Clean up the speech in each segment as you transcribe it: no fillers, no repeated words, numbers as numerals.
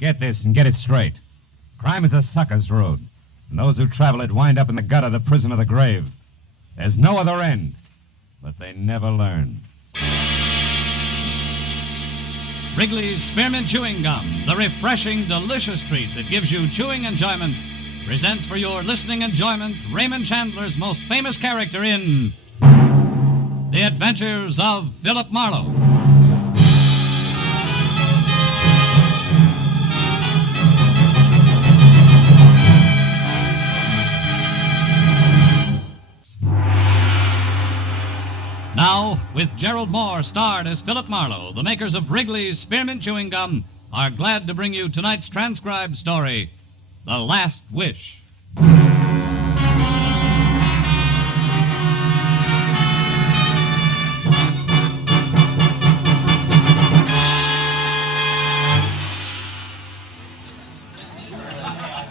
Get this and get it straight. Crime is a sucker's road, and those who travel it wind up in the gutter, the prison, or the grave. There's no other end, but they never learn. Wrigley's Spearmint Chewing Gum, the refreshing, delicious treat that gives you chewing enjoyment, presents for your listening enjoyment Raymond Chandler's most famous character in The Adventures of Philip Marlowe. Now, with Gerald Moore starred as Philip Marlowe, the makers of Wrigley's Spearmint Chewing Gum are glad to bring you tonight's transcribed story, The Last Wish.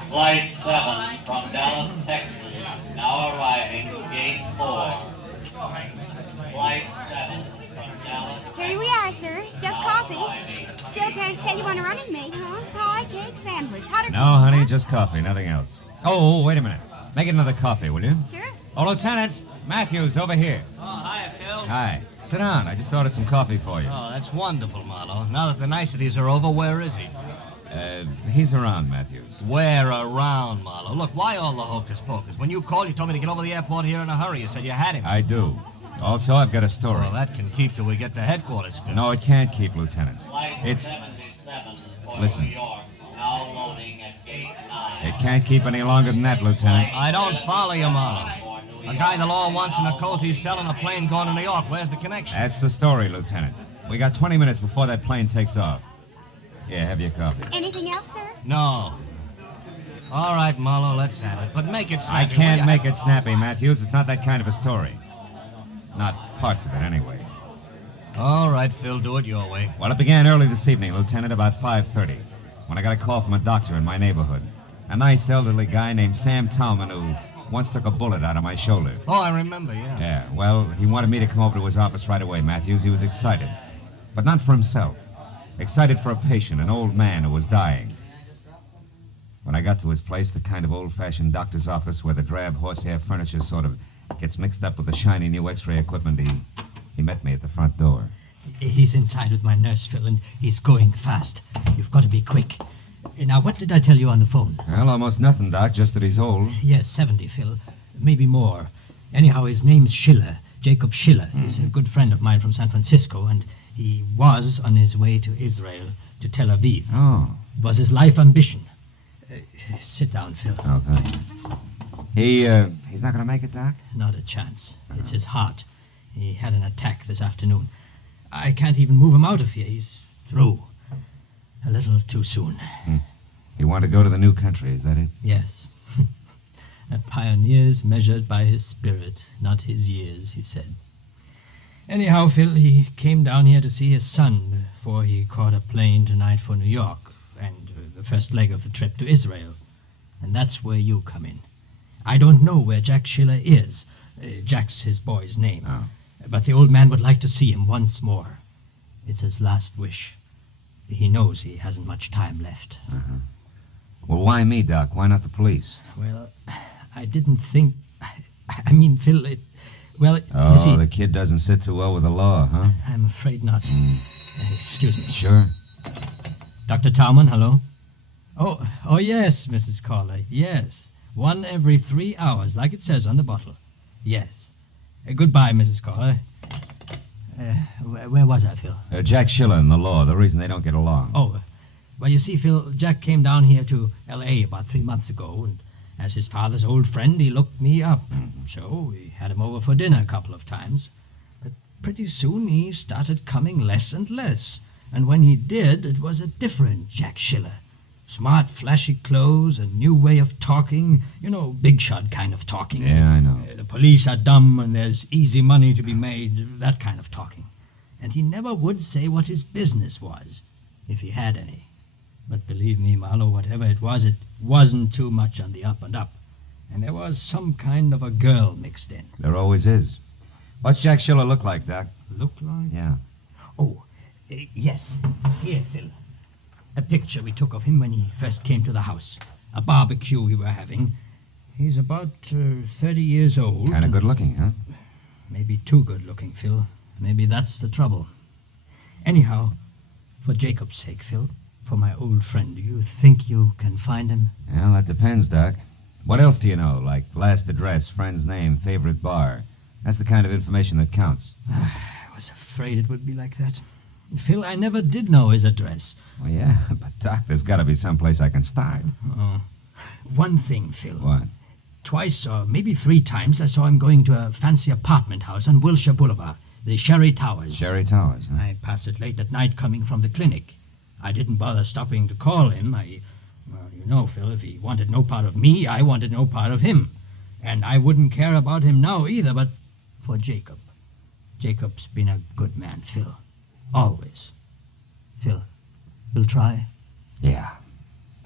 Flight 7 from Dallas, Texas, now arriving, gate 4. Flight 7 from Dallas. Here we are, sir. Just coffee. Still can't tell you on a running mate, huh? Pie, cake, sandwich. No, honey, just coffee, nothing else. Oh, wait a minute. Make it another coffee, will you? Sure. Oh, Lieutenant, Matthews, over here. Oh, hi, Phil. Hi. Sit down. I just ordered some coffee for you. Oh, that's wonderful, Marlowe. Now that the niceties are over, where is he? He's around, Matthews. Where around, Marlowe? Look, why all the hocus pocus? When you called, you told me to get over to the airport here in a hurry. You said you had him. I do. Also, I've got a story. Well, that can keep till we get to headquarters, Phil. No, it can't keep, Lieutenant. Flight It's... 77 for Listen. New York, now loading at gate 9. It can't keep any longer than that, Lieutenant. I don't follow you, Marlowe. A guy the law wants in a cozy cell on a plane going to New York. Where's the connection? That's the story, Lieutenant. We got 20 minutes before that plane takes off. Yeah, have your coffee. Anything else, sir? No. All right, Marlowe, let's have it. But make it I snappy. can't will make ya? it snappy, Matthews. It's not that kind of a story. Not parts of it, anyway. All right, Phil, do it your way. Well, it began early this evening, Lieutenant, about 5:30, when I got a call from a doctor in my neighborhood. A nice elderly guy named Sam Towman who once took a bullet out of my shoulder. Oh, I remember, yeah. Yeah, well, he wanted me to come over to his office right away, Matthews. He was excited. But not for himself. Excited for a patient, an old man who was dying. When I got to his place, the kind of old-fashioned doctor's office where the drab horsehair furniture sort of gets mixed up with the shiny new X-ray equipment, he met me at the front door. He's inside with my nurse, Phil, and he's going fast. You've got to be quick. Now, what did I tell you on the phone? Well, almost nothing, Doc, just that he's old. Yes, 70, Phil. Maybe more. Anyhow, his name's Schiller, Jacob Schiller. He's a good friend of mine from San Francisco, and he was on his way to Israel, to Tel Aviv. Oh. It was his life ambition. Sit down, Phil. Oh, thanks. He's not going to make it, Doc? Not a chance. It's his heart. He had an attack this afternoon. I can't even move him out of here. He's through. A little too soon. You want to go to the new country, is that it? Yes. A pioneer's measured by his spirit, not his years, he said. Anyhow, Phil, he came down here to see his son before he caught a plane tonight for New York and the first leg of the trip to Israel. And that's where you come in. I don't know where Jack Schiller is. Jack's his boy's name. Oh. But the old man would like to see him once more. It's his last wish. He knows he hasn't much time left. Uh-huh. Well, why me, Doc? Why not the police? Well, I didn't think... I mean, Phil, Well, you Oh, see... the kid doesn't sit too well with the law, huh? I'm afraid not. Excuse me. Sure. Dr. Towman, hello? Oh, yes, Mrs. Caller. Yes. 1 every 3 hours, like it says on the bottle. Yes. Goodbye, Mrs. Caller. Where was I, Phil? Jack Schiller and the law, the reason they don't get along. Oh, well, you see, Phil, Jack came down here to L.A. about 3 months ago, and as his father's old friend, he looked me up. So we had him over for dinner a couple of times. But pretty soon he started coming less and less. And when he did, it was a different Jack Schiller. Smart, flashy clothes, a new way of talking. You know, big shot kind of talking. Yeah, I know. The police are dumb and there's easy money to be made, that kind of talking. And he never would say what his business was, if he had any. But believe me, Marlowe, whatever it wasn't too much on the up and up. And there was some kind of a girl mixed in. There always is. What's Jack Schiller look like, Doc? Look like? Yeah. Oh, yes. Here, Phil. A picture we took of him when he first came to the house. A barbecue we were having. He's about 30 years old. Kind of good looking, huh? Maybe too good looking, Phil. Maybe that's the trouble. Anyhow, for Jacob's sake, Phil, for my old friend, do you think you can find him? Well, that depends, Doc. What else do you know? Like last address, friend's name, favorite bar. That's the kind of information that counts. I was afraid it would be like that. Phil, I never did know his address. Well, yeah, but Doc, there's got to be some place I can start. Oh. One thing, Phil. What? Twice or maybe 3 times I saw him going to a fancy apartment house on Wilshire Boulevard, the Sherry Towers. Sherry Towers, huh? I passed it late at night coming from the clinic. I didn't bother stopping to call him. Well, you know, Phil, if he wanted no part of me, I wanted no part of him. And I wouldn't care about him now either, but for Jacob. Jacob's been a good man, Phil. Always. Phil, you'll try? Yeah.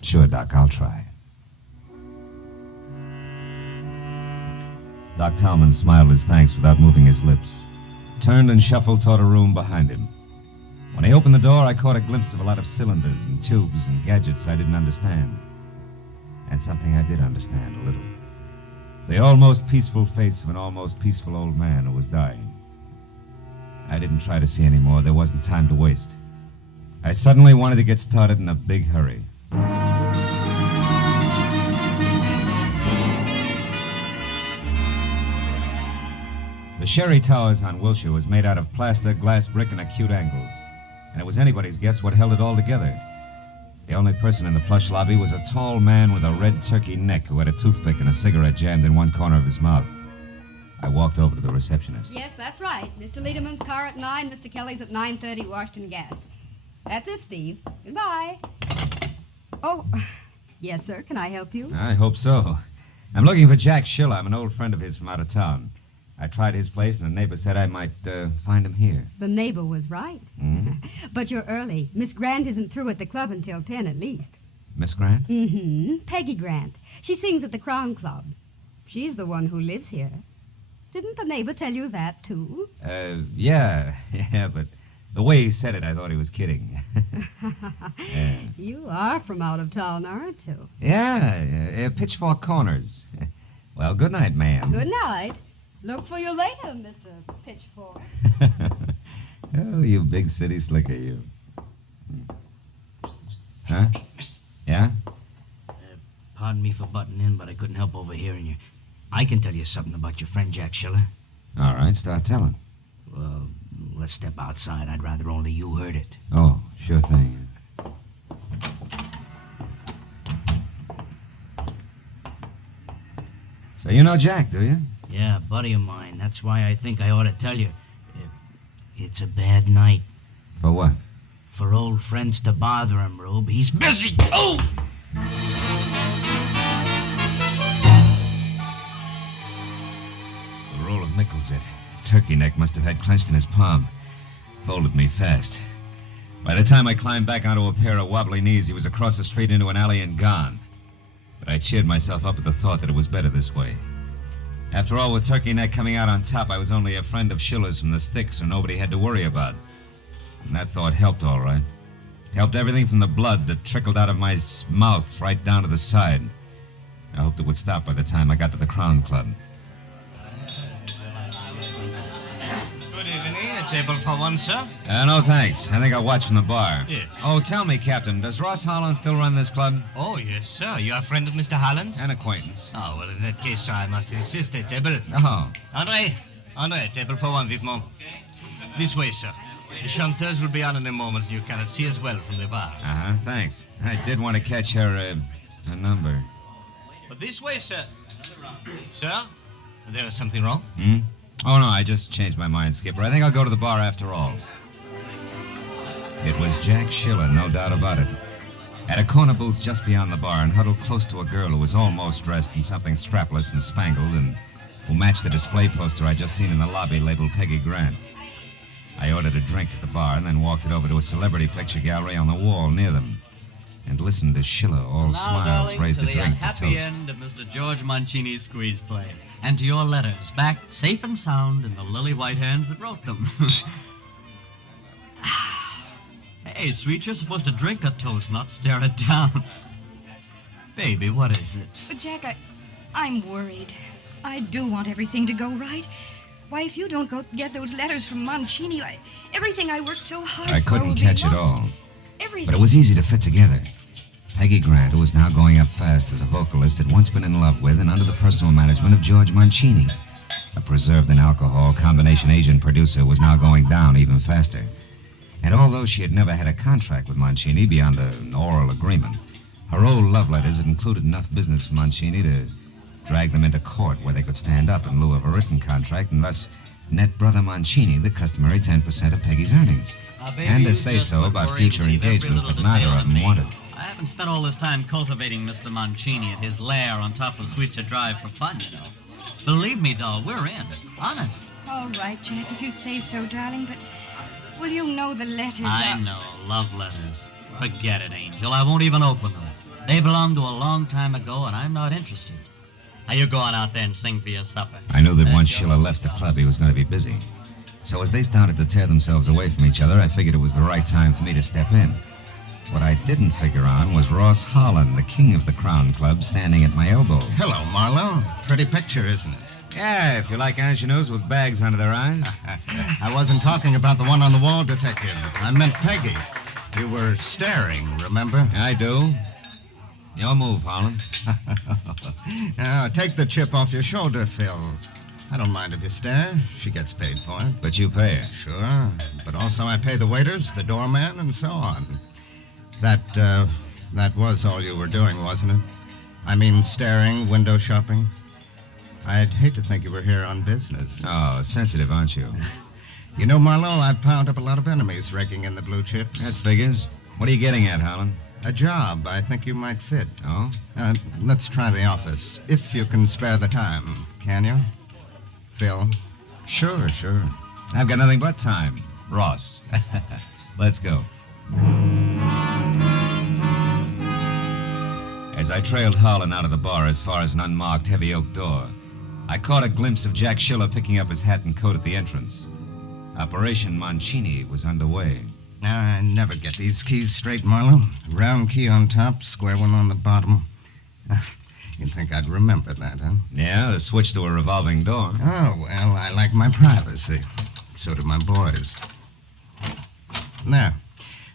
Sure, Doc, I'll try. Doc Talman smiled his thanks without moving his lips. Turned and shuffled toward a room behind him. When he opened the door, I caught a glimpse of a lot of cylinders and tubes and gadgets I didn't understand. And something I did understand a little. The almost peaceful face of an almost peaceful old man who was dying. I didn't try to see any more. There wasn't time to waste. I suddenly wanted to get started in a big hurry. The Sherry Towers on Wilshire was made out of plaster, glass, brick, and acute angles. And it was anybody's guess what held it all together. The only person in the plush lobby was a tall man with a red turkey neck who had a toothpick and a cigarette jammed in one corner of his mouth. I walked over to the receptionist. Yes, that's right. Mr. Lederman's car at 9, Mr. Kelly's at 9:30, Washington Gas. That's it, Steve. Goodbye. Oh, yes, sir. Can I help you? I hope so. I'm looking for Jack Schiller. I'm an old friend of his from out of town. I tried his place, and a neighbor said I might find him here. The neighbor was right. Mm-hmm. But you're early. Miss Grant isn't through at the club until 10 at least. Miss Grant? Mm-hmm. Peggy Grant. She sings at the Crown Club. She's the one who lives here. Didn't the neighbor tell you that, too? Yeah, but the way he said it, I thought he was kidding. Yeah. You are from out of town, aren't you? Yeah, Pitchfork Corners. Well, good night, ma'am. Good night. Look for you later, Mr. Pitchfork. Oh, you big city slicker, you. Huh? Yeah? Pardon me for butting in, but I couldn't help overhearing you. I can tell you something about your friend Jack Schiller. All right, start telling. Well, let's step outside. I'd rather only you heard it. Oh, sure thing. So you know Jack, do you? Yeah, a buddy of mine. That's why I think I ought to tell you. It's a bad night. For what? For old friends to bother him, Rube. He's busy. Oh! The roll of nickels it. Turkey neck must have had clenched in his palm. Folded me fast. By the time I climbed back onto a pair of wobbly knees, he was across the street into an alley and gone. But I cheered myself up at the thought that it was better this way. After all, with Turkey Neck coming out on top, I was only a friend of Schiller's from the sticks, so nobody had to worry about. And that thought helped, all right. Helped everything from the blood that trickled out of my mouth right down to the side. I hoped it would stop by the time I got to the Crown Club. Good evening. A table for one, sir? No, thanks. I think I'll watch from the bar. Yes. Oh, tell me, Captain, does Ross Holland still run this club? Oh, yes, sir. You're a friend of Mr. Holland's? An acquaintance. Oh, well, in that case, sir, I must insist a table. Oh. Andre, table for one, vivement. This way, sir. The chanteurs will be on in a moment, and you cannot see as well from the bar. Uh-huh, thanks. I did want to catch her number. But this way, sir. Sir, there is something wrong? Hmm? Oh, no, I just changed my mind, Skipper. I think I'll go to the bar after all. It was Jack Schiller, no doubt about it. At a corner booth just beyond the bar and huddled close to a girl who was almost dressed in something strapless and spangled and who matched the display poster I'd just seen in the lobby labeled Peggy Grant. I ordered a drink at the bar and then walked it over to a celebrity picture gallery on the wall near them and listened as Schiller, all Now, smiles, darling, raised to a the drink to unhappy toast. end of Mr. George Mancini's squeeze play. And to your letters, back safe and sound in the lily white hands that wrote them. Hey, Hey, sweet, you're supposed to drink a toast, not stare it down. Baby, what is it? But, Jack, I'm worried. I do want everything to go right. Why, if you don't go get those letters from Mancini, everything I worked so hard I for couldn't will be catch it lost. all. Everything. But it was easy to fit together. Peggy Grant, who was now going up fast as a vocalist, had once been in love with and under the personal management of George Mancini. A preserved in alcohol combination agent producer was now going down even faster. And although she had never had a contract with Mancini beyond an oral agreement, her old love letters had included enough business for Mancini to drag them into court where they could stand up in lieu of a written contract and thus net Brother Mancini the customary 10% of Peggy's earnings. Baby, And to you say just so would about worry future believe every engagements little that neither detail of them me. wanted. I haven't spent all this time cultivating Mr. Mancini at his lair on top of Sweetser Drive for fun, you know. Believe me, doll, we're in. Honest. All right, Jack, if you say so, darling, but will you know the letters I are... know. Love letters. Forget it, Angel. I won't even open them. They belong to a long time ago, and I'm not interested. Now, you go on out there and sing for your supper. I knew that That's once your Schiller left the club, he was going to be busy. So as they started to tear themselves away from each other, I figured it was the right time for me to step in. What I didn't figure on was Ross Holland, the king of the Crown Club, standing at my elbow. Hello, Marlowe. Pretty picture, isn't it? Yeah, if you like ingenues with bags under their eyes. I wasn't talking about the one on the wall, Detective. I meant Peggy. You were staring, remember? I do. Your move, Holland. Now, take the chip off your shoulder, Phil. I don't mind if you stare. She gets paid for it. But you pay her. Sure. But also I pay the waiters, the doorman, and so on. That was all you were doing, wasn't it? I mean, staring, window shopping. I'd hate to think you were here on business. Oh, sensitive, aren't you? You know, Marlowe, I've piled up a lot of enemies raking in the blue chips. That figures. What are you getting at, Holland? A job I think you might fit. Oh? Let's try the office, if you can spare the time. Can you? Phil? Sure. I've got nothing but time. Ross. Let's go. As I trailed Holland out of the bar as far as an unmarked heavy oak door, I caught a glimpse of Jack Schiller picking up his hat and coat at the entrance. Operation Mancini was underway. I never get these keys straight, Marlowe. Round key on top, square one on the bottom. You'd think I'd remember that, huh? Yeah, the switch to a revolving door. Oh, well, I like my privacy. So do my boys. There.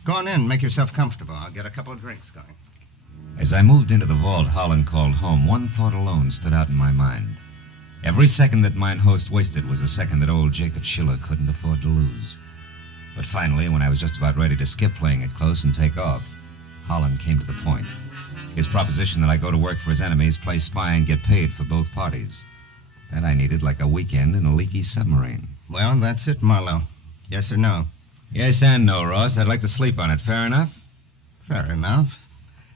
Go on in, make yourself comfortable. I'll get a couple of drinks going. As I moved into the vault Holland called home, one thought alone stood out in my mind. Every second that mine host wasted was a second that old Jacob Schiller couldn't afford to lose. But finally, when I was just about ready to skip playing it close and take off, Holland came to the point. His proposition that I go to work for his enemies, play spy, and get paid for both parties. That I needed like a weekend in a leaky submarine. Well, that's it, Marlowe. Yes or no? Yes and no, Ross. I'd like to sleep on it. Fair enough? Fair enough.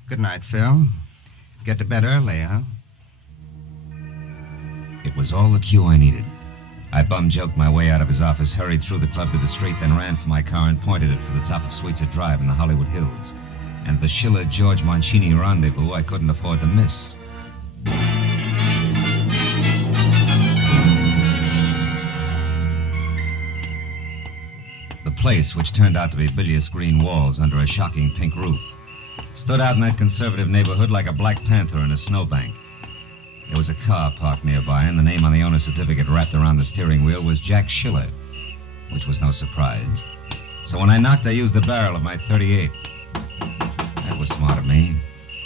Good night, Phil. Get to bed early, huh? It was all the cue I needed. I bum-joked my way out of his office, hurried through the club to the street, then ran for my car and pointed it for the top of Sweetser Drive in the Hollywood Hills. And the Schiller-George Mancini rendezvous I couldn't afford to miss. The place, which turned out to be bilious green walls under a shocking pink roof, stood out in that conservative neighborhood like a black panther in a snowbank. There was a car parked nearby, and the name on the owner's certificate wrapped around the steering wheel was Jack Schiller, which was no surprise. So when I knocked, I used the barrel of my .38. That was smart of me,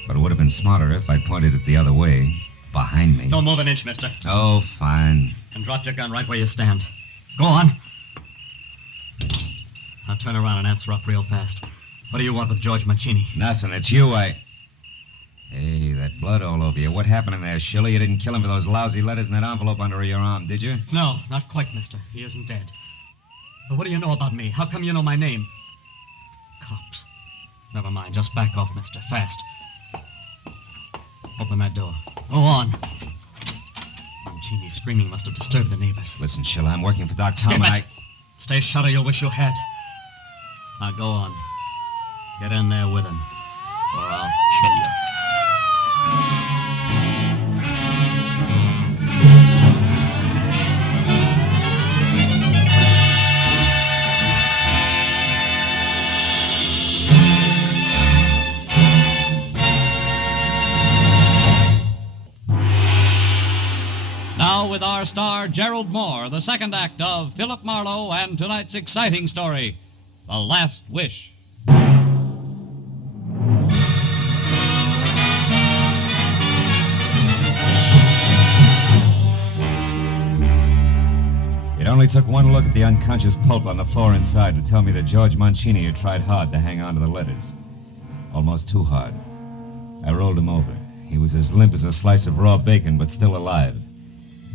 but it would have been smarter if I'd pointed it the other way, behind me. Don't move an inch, mister. Oh, fine. And drop your gun right where you stand. Go on. Now turn around and answer up real fast. What do you want with George Mancini? Nothing. It's you, Hey, that blood all over you. What happened in there, Schiller? You didn't kill him for those lousy letters in that envelope under your arm, did you? No, not quite, mister. He isn't dead. But what do you know about me? How come you know my name? Cops. Never mind. Just back off, mister. Fast. Open that door. Go on. Mancini's screaming must have disturbed the neighbors. Listen, Schiller, I'm working for Doc Tom, Skip and it. Stay shut or you'll wish you had. Now go on. Get in there with him, or I'll kill you. now with our star Gerald Moore, the second act of Philip Marlowe and tonight's exciting story, The Last Wish. It only took one look at the unconscious pulp on the floor inside to tell me that George Mancini had tried hard to hang on to the letters. Almost too hard. I rolled him over. He was as limp as a slice of raw bacon, but still alive.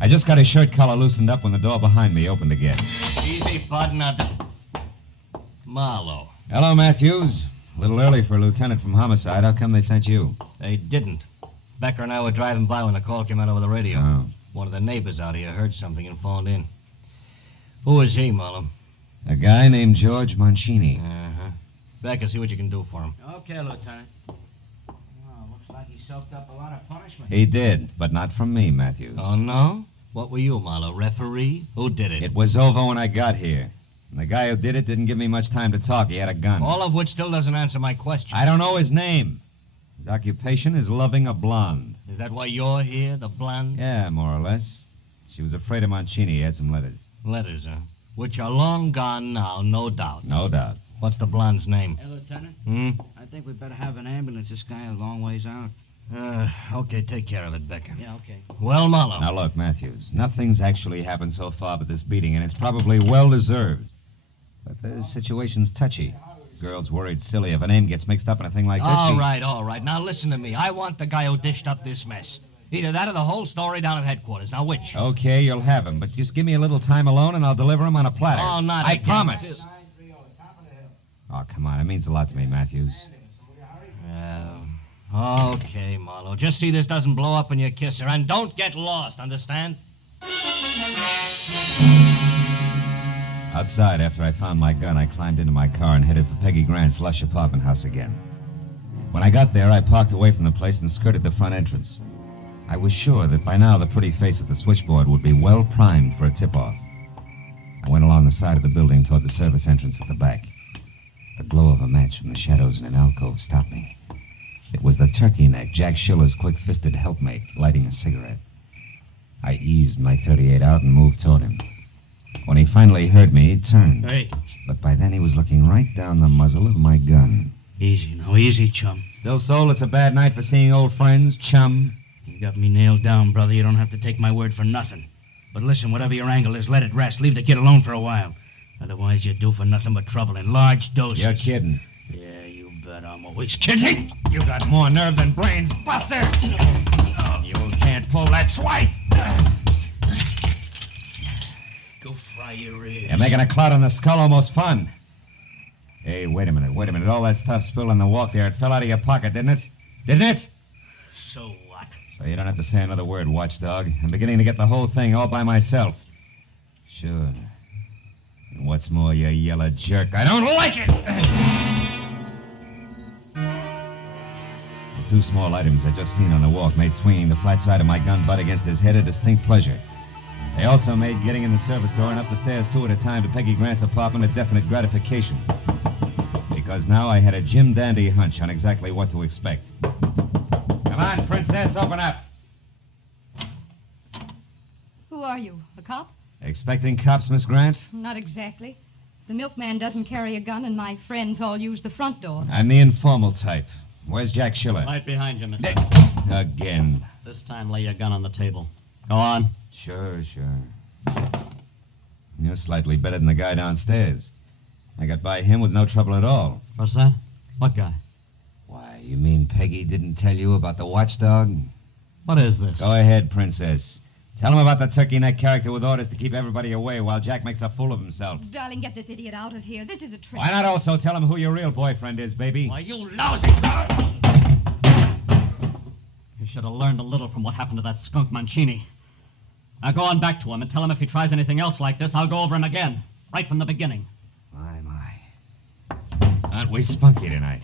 I just got his shirt collar loosened up when the door behind me opened again. Easy, bud, not Marlowe. Hello, Matthews. A little early for a lieutenant from homicide. How come they sent you? They didn't. Becker and I were driving by when the call came out over the radio. Oh. One of the neighbors out here heard something and phoned in. Who is he, Marlowe? A guy named George Mancini. Uh-huh. Becker, see what you can do for him. Okay, Lieutenant. Well, looks like he soaked up a lot of punishment. He did, but not from me, Matthews. Oh, no? What were you, Marlowe? Referee? Who did it? It was over when I got here. And the guy who did it didn't give me much time to talk. He had a gun. All of which still doesn't answer my question. I don't know his name. His occupation is loving a blonde. Is that why you're here, the blonde? Yeah, more or less. She was afraid of Mancini. He had some letters. Letters, huh? Which are long gone now, no doubt. No doubt. What's the blonde's name? Hey, Lieutenant. Hmm? I think we'd better have an ambulance. This guy a long ways out. Okay, take care of it, Becker. Yeah, okay. Well, Marlowe. Now, look, Matthews, nothing's actually happened so far but this beating, and it's probably well-deserved. But the situation's touchy. Girl's worried silly if a name gets mixed up in a thing like this. All right. Now, listen to me. I want the guy who dished up this mess. Either that or the whole story down at headquarters. Now, which? Okay, you'll have him, but just give me a little time alone and I'll deliver him on a platter. Oh, not I again. promise. Oh, come on. It means a lot to me, Matthews. Okay, Marlowe. Just see this doesn't blow up when you kiss her. And don't get lost, understand? Outside, after I found my gun, I climbed into my car and headed for Peggy Grant's lush apartment house again. When I got there, I parked away from the place and skirted the front entrance. I was sure that by now the pretty face at the switchboard would be well primed for a tip-off. I went along the side of the building toward the service entrance at the back. The glow of a match from the shadows in an alcove stopped me. It was the turkey neck, Jack Schiller's quick-fisted helpmate, lighting a cigarette. I eased my .38 out and moved toward him. When he finally heard me, he turned. Hey. But by then he was looking right down the muzzle of my gun. Easy now, easy, chum. Still, Soul, it's a bad night for seeing old friends, chum. You got me nailed down, brother. You don't have to take my word for nothing. But listen, whatever your angle is, let it rest. Leave the kid alone for a while. Otherwise, you do for nothing but trouble in large doses. You're kidding. Yeah, you bet I'm always kidding. You got more nerve than brains, Buster. You can't pull that twice. Go fry your ears. You're making a cloud on the skull almost fun. Hey, wait a minute. All that stuff spilled on the walk there, it fell out of your pocket, didn't it? Didn't it? So what? So you don't have to say another word, watchdog. I'm beginning to get the whole thing all by myself. Sure. And what's more, you yellow jerk, I don't like it! The two small items I'd just seen on the walk made swinging the flat side of my gun butt against his head a distinct pleasure. They also made getting in the service door and up the stairs two at a time to Peggy Grant's apartment a definite gratification. Because now I had a Jim Dandy hunch on exactly what to expect. Come on, Princess, open up. Who are you, a cop? Expecting cops, Miss Grant? Not exactly. The milkman doesn't carry a gun, and my friends all use the front door. I'm the informal type. Where's Jack Schiller? Right behind you, mister. Again. This time, lay your gun on the table. Go on. Sure. You're slightly better than the guy downstairs. I got by him with no trouble at all. What's that? What guy? Why, you mean Peggy didn't tell you about the watchdog? What is this? Go ahead, Princess. Tell him about the turkey neck character with orders to keep everybody away while Jack makes a fool of himself. Darling, get this idiot out of here. This is a trick. Why not also tell him who your real boyfriend is, baby? Why, you lousy... You should have learned a little from what happened to that skunk Mancini. Now go on back to him and tell him if he tries anything else like this, I'll go over him again. Right from the beginning. My. Aren't we spunky tonight?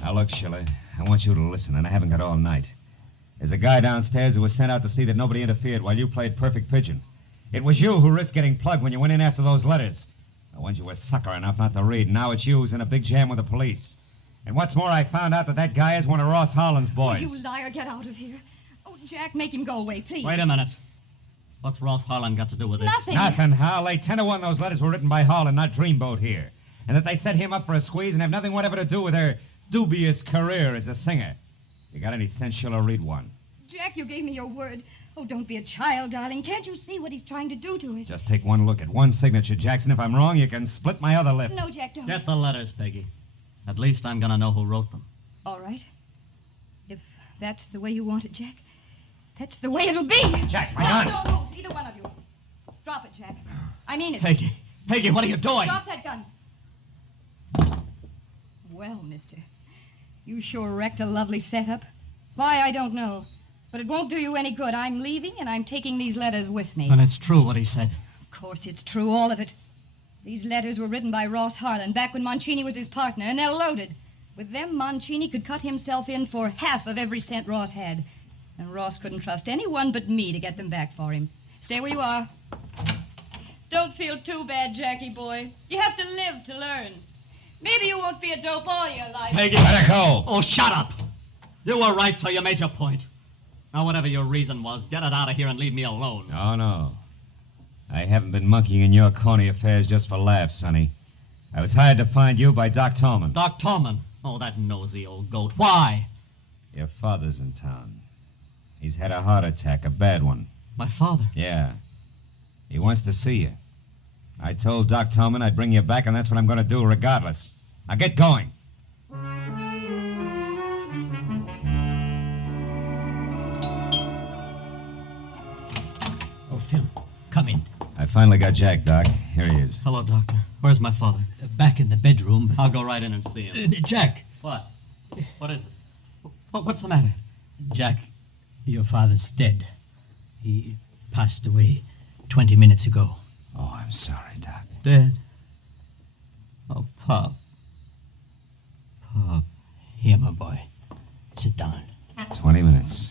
Now, look, Schiller, I want you to listen, and I haven't got all night. There's a guy downstairs who was sent out to see that nobody interfered while you played perfect pigeon. It was you who risked getting plugged when you went in after those letters. I want you were sucker enough not to read. Now it's you who's in a big jam with the police. And what's more, I found out that guy is one of Ross Holland's boys. You liar, get out of here. Oh, Jack, make him go away, please. Wait a minute. What's Ross Harlan got to do with this? Nothing. Nothing, Hal. Lay 10 to 1 those letters were written by Harlan, not Dreamboat here. And that they set him up for a squeeze and have nothing whatever to do with her dubious career as a singer. You got any sense, Schiller? Read one. Jack, you gave me your word. Oh, don't be a child, darling. Can't you see what he's trying to do to us? Just take one look at one signature, Jackson. If I'm wrong, you can split my other lip. No, Jack, don't. Get the letters, Peggy. At least I'm going to know who wrote them. All right. If that's the way you want it, Jack, that's the way it'll be. Jack, my gun. No, no, either one of you. Drop it, Jack. I mean it. Peggy, what are you doing? Drop that gun. Well, mister, you sure wrecked a lovely setup. Why, I don't know. But it won't do you any good. I'm leaving, and I'm taking these letters with me. And it's true what he said. Of course, it's true, all of it. These letters were written by Ross Harlan back when Mancini was his partner, and they're loaded. With them, Mancini could cut himself in for half of every cent Ross had. And Ross couldn't trust anyone but me to get them back for him. Stay where you are. Don't feel too bad, Jackie boy. You have to live to learn. Maybe you won't be a dope all your life. Peggy, let her go. Oh, shut up. You were right, so you made your point. Now, whatever your reason was, get it out of here and leave me alone. Oh, no. I haven't been monkeying in your corny affairs just for laughs, Sonny. I was hired to find you by Doc Tolman. Doc Tolman? Oh, that nosy old goat. Why? Your father's in town. He's had a heart attack, a bad one. My father? Yeah. He wants to see you. I told Doc Tolman I'd bring you back, and that's what I'm going to do regardless. Now get going. Oh, Phil, come in. I finally got Jack, Doc. Here he is. Hello, Doctor. Where's my father? Back in the bedroom. I'll go right in and see him. Jack. What? What is it? What's the matter? Jack, your father's dead. He passed away 20 minutes ago. Oh, I'm sorry, Doc. Dead? Oh, Pop. Pop. Here, my boy. Sit down. 20 minutes.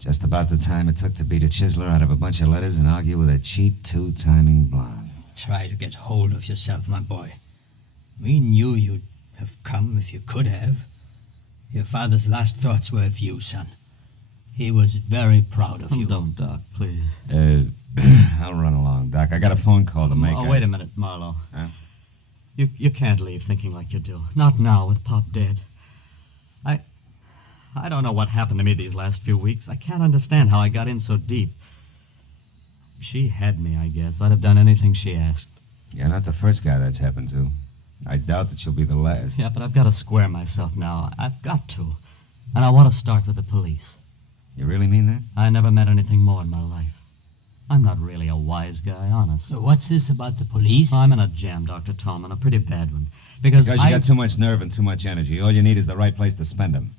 Just about the time it took to beat a chiseler out of a bunch of letters and argue with a cheap two-timing blonde. Try to get hold of yourself, my boy. We knew you'd have come if you could have. Your father's last thoughts were of you, son. He was very proud of you. Don't, Doc, please. I'll run along, Doc. I got a phone call to make. Oh, wait a minute, Marlowe. Huh? You can't leave thinking like you do. Not now with Pop dead. I don't know what happened to me these last few weeks. I can't understand how I got in so deep. She had me, I guess. I'd have done anything she asked. You're not the first guy that's happened to. I doubt that you'll be the last. Yeah, but I've got to square myself now. I've got to. And I want to start with the police. You really mean that? I never met anything more in my life. I'm not really a wise guy, honest. So what's this about the police? I'm in a jam, Dr. Tolman, a pretty bad one. Because you got too much nerve and too much energy. All you need is the right place to spend them.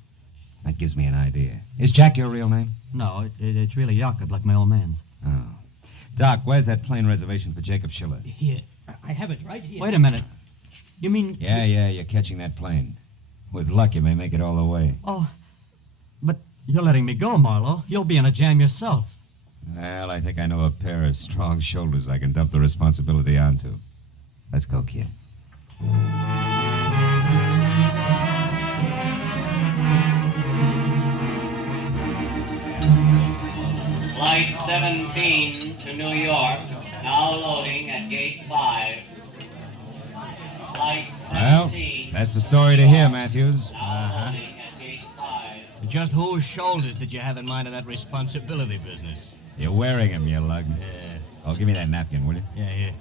That gives me an idea. Is Jack your real name? No, it's really Jakob, like my old man's. Oh. Doc, where's that plane reservation for Jacob Schiller? Here. I have it right here. Wait a minute. You mean... Yeah, you're catching that plane. With luck, you may make it all the way. Oh, but you're letting me go, Marlowe. You'll be in a jam yourself. Well, I think I know a pair of strong shoulders I can dump the responsibility onto. Let's go, kid. Flight 17 to New York, now loading at gate 5. Flight 17. Well, that's the story to hear, Matthews. Now loading at gate 5. Just whose shoulders did you have in mind in that responsibility business? You're wearing him, you lug. Yeah. Oh, give me that napkin, will you? Yeah, here.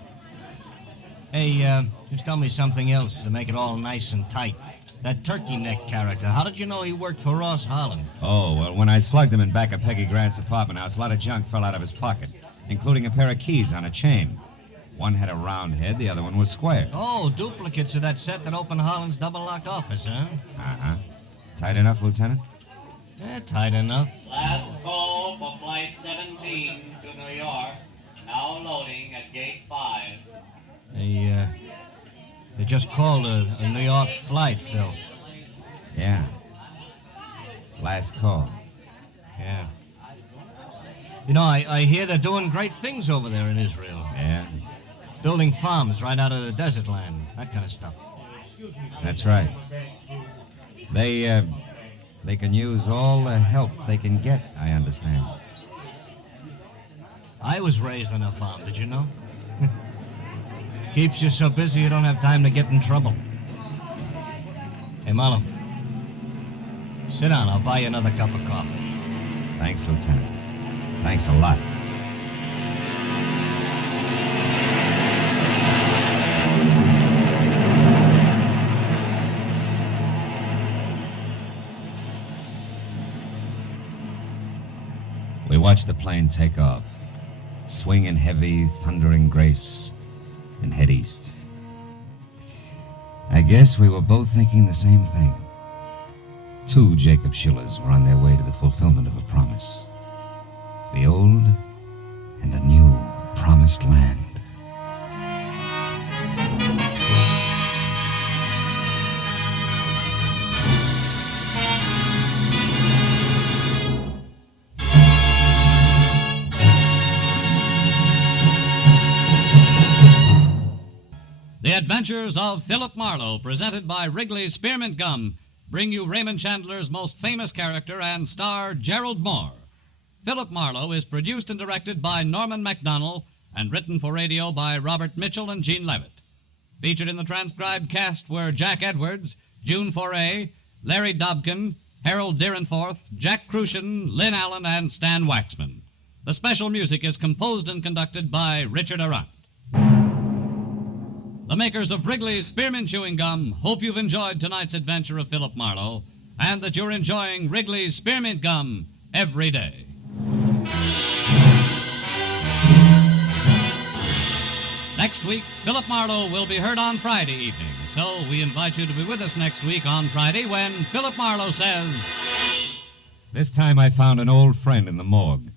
Hey, just tell me something else to make it all nice and tight. That turkey neck character, how did you know he worked for Ross Harlan? Oh, well, when I slugged him in back of Peggy Grant's apartment house, a lot of junk fell out of his pocket, including a pair of keys on a chain. One had a round head, the other one was square. Oh, duplicates of that set that opened Harlan's double-locked office, huh? Uh-huh. Tight enough, Lieutenant? Yeah, tight enough. Last call for Flight 17 to New York, now loading at gate 5. They just called a New York flight, Phil. Yeah. Last call. Yeah. You know, I hear they're doing great things over there in Israel. Yeah, Building farms right out of the desert land, that kind of stuff. that's right. They They can use all the help they can get, I understand. I was raised on a farm, did you know? Keeps you so busy you don't have time to get in trouble. Hey, Marlowe. Sit down. I'll buy you another cup of coffee. Thanks, Lieutenant. Thanks a lot. We watched the plane take off, swing in heavy, thundering grace, and head east. I guess we were both thinking the same thing. Two Jacob Schillers were on their way to the fulfillment of a promise. The old and the new promised land. The Adventures of Philip Marlowe, presented by Wrigley's Spearmint Gum, bring you Raymond Chandler's most famous character and star, Gerald Moore. Philip Marlowe is produced and directed by Norman MacDonald and written for radio by Robert Mitchell and Gene Levitt. Featured in the transcribed cast were Jack Edwards, June Foray, Larry Dobkin, Harold Deerenforth, Jack Crucian, Lynn Allen, and Stan Waxman. The special music is composed and conducted by Richard Arant. The makers of Wrigley's Spearmint Chewing Gum hope you've enjoyed tonight's adventure of Philip Marlowe and that you're enjoying Wrigley's Spearmint Gum every day. Next week, Philip Marlowe will be heard on Friday evening, so we invite you to be with us next week on Friday when Philip Marlowe says... This time I found an old friend in the morgue.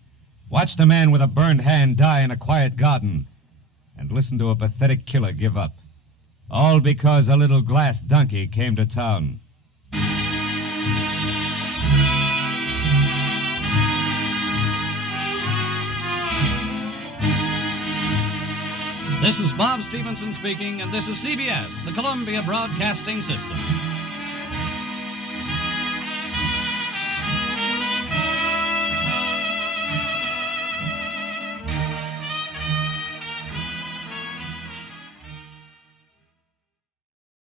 Watched a man with a burned hand die in a quiet garden and listened to a pathetic killer give up. All because a little glass donkey came to town. This is Bob Stevenson speaking, and this is CBS, the Columbia Broadcasting System.